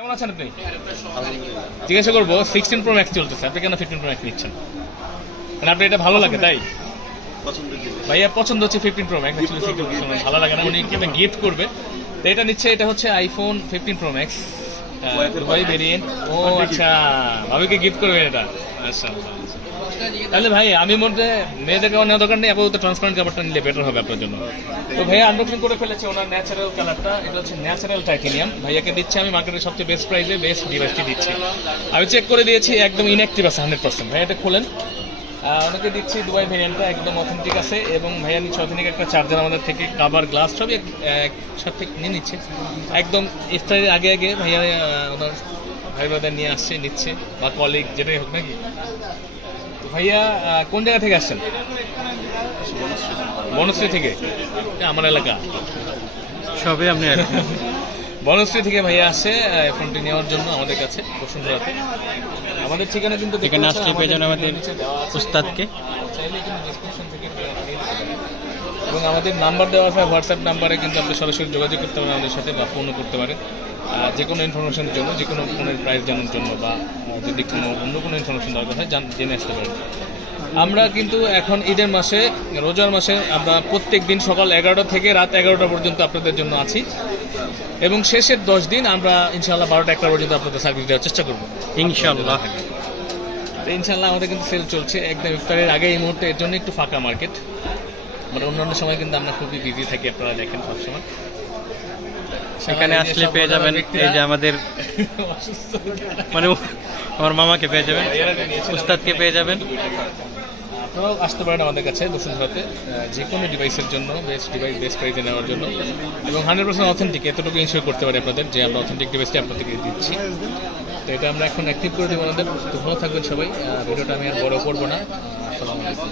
কেমন আছেন আপনি? জিজ্ঞাসা করবো 16 প্রো ম্যাক্স চলতেছে, আপনি কেন 15 প্রো ম্যাক্স নিচ্ছেন? মানে আপনার এটা ভালো লাগে তাই? ভাইয়া পছন্দ হচ্ছে 15 প্রো ম্যাক্স, অ্যাকচুয়ালি 16 প্রো ভালো লাগে না, উনি কিভাবে গিফট করবে তো এটা নিচ্ছে। এটা হচ্ছে iPhone 15 pro max Dubai variant. ও আচ্ছা, ভাবিকে গিফট করবেন এটা? মাশাআল্লাহ। তাহলে ভাই আমি মধ্যে মেয়েদের কাপড় নেওয়া দরকার নেই, আপাতত ট্রান্সপারেন্ট কাপড়টা নিলে বেটার হবে আপনার জন্য। তো ভাইয়া আনবক্সিং করে ফেলেছে ওনার ন্যাচারাল কালারটা, এটা হচ্ছে ন্যাচারাল টাইটেনিয়াম। ভাইয়াকে দিচ্ছে আমি মার্কেটের সবচেয়ে বেস্ট প্রাইসে বেস্ট ডিভাইসটি দিচ্ছি। আমি চেক করে দিয়েছি, একদম ইনঅ্যাক্টিভ আছে 100%। ভাইয়া এটা খোলেন, ওনাকে দিচ্ছি দুবাই ভেরিয়েন্টটা, একদম অথেন্টিক আছে এবং ভাইয়া নিচ্ছে অথেন্টিক একটা চার্জার আমাদের থেকে, কাভার গ্লাস সবই একসাথে নিয়ে নিচ্ছে। একদম ইফতারের আগে আগে ভাইয়া ওনার ভাই ব্রাদার নিয়ে আসছে, নিচ্ছে, বা কলিগ যেটাই হোক নাকি। তো ভাইয়া কোন জায়গা থেকে আসছেন? বনশ্রী থেকে, আমার এলাকা সবে আপনি বনশ্রী থেকে ভাইয়া আসছে ফোনটি নেওয়ার জন্য আমাদের কাছে বসুন্ধরাতে। আমাদের ঠিকানা কিন্তু এখানে আসলে পেয়ে যাবেন আমাদের উস্তাদকে, চাইলে কিন্তু ডেসক্রিপশন থেকে নিয়ে নিতে পারেন। এবং আমাদের নাম্বার দেওয়া আছে, হোয়াটসঅ্যাপ নাম্বারে কিন্তু আপনি সরাসরি যোগাযোগ করতে পারেন আমাদের সাথে, বা ফোনও করতে পারেন যে কোনো ইনফরমেশনের জন্য, যে কোনো ফোনের প্রাইস জানার জন্য, বা যদি কোনো অন্য কোনো ইনফরমেশন দরকার হয় জেনে আসতে পারেন। আমরা কিন্তু এখন ঈদের মাসে, রোজার মাসে আমরা প্রত্যেক দিন সকাল 11টা থেকে রাত 11টা পর্যন্ত আপনাদের জন্য আছি, এবং শেষের 10 দিন আমরা ইনশাআল্লাহ 12টা-1টা পর্যন্ত আপনাদের সার্ভিস দেওয়ার চেষ্টা করবো ইনশাআল্লাহ। তো ইনশাআল্লাহ আমাদের কিন্তু সেল চলছে একদম ইফতারের আগে, এই মুহূর্তে এর জন্য একটু ফাঁকা মার্কেট। মানে অন্যান্য সময় কিন্তু আমরা খুবই বিজি থাকি, আপনারা দেখেন সবসময়। এখানে আসলে পেয়ে যাবেন এই যে আমাদের মানে আমার মামাকে পেয়ে যাবেন, উস্তাদকে পেয়ে যাবেন। আপনারাও আসতে পারেন আমাদের কাছে বসুন্ধরাতে যে কোনো ডিভাইসের জন্য, বেস্ট ডিভাইস বেস্ট প্রাইসে নেওয়ার জন্য, এবং 100% অথেন্টিক, এতটুকু ইনশিওর করতে পারি আপনাদের যে আমরা অথেন্টিক ডিভাইসটি আপনাদেরকে দিচ্ছি। তো এটা আমরা এখন অ্যাক্টিভ করে দেবো আমাদের। তো ভালো থাকবেন সবাই, ভিডিওটা আমি আর বড় করবো না। আসসালামু আলাইকুম।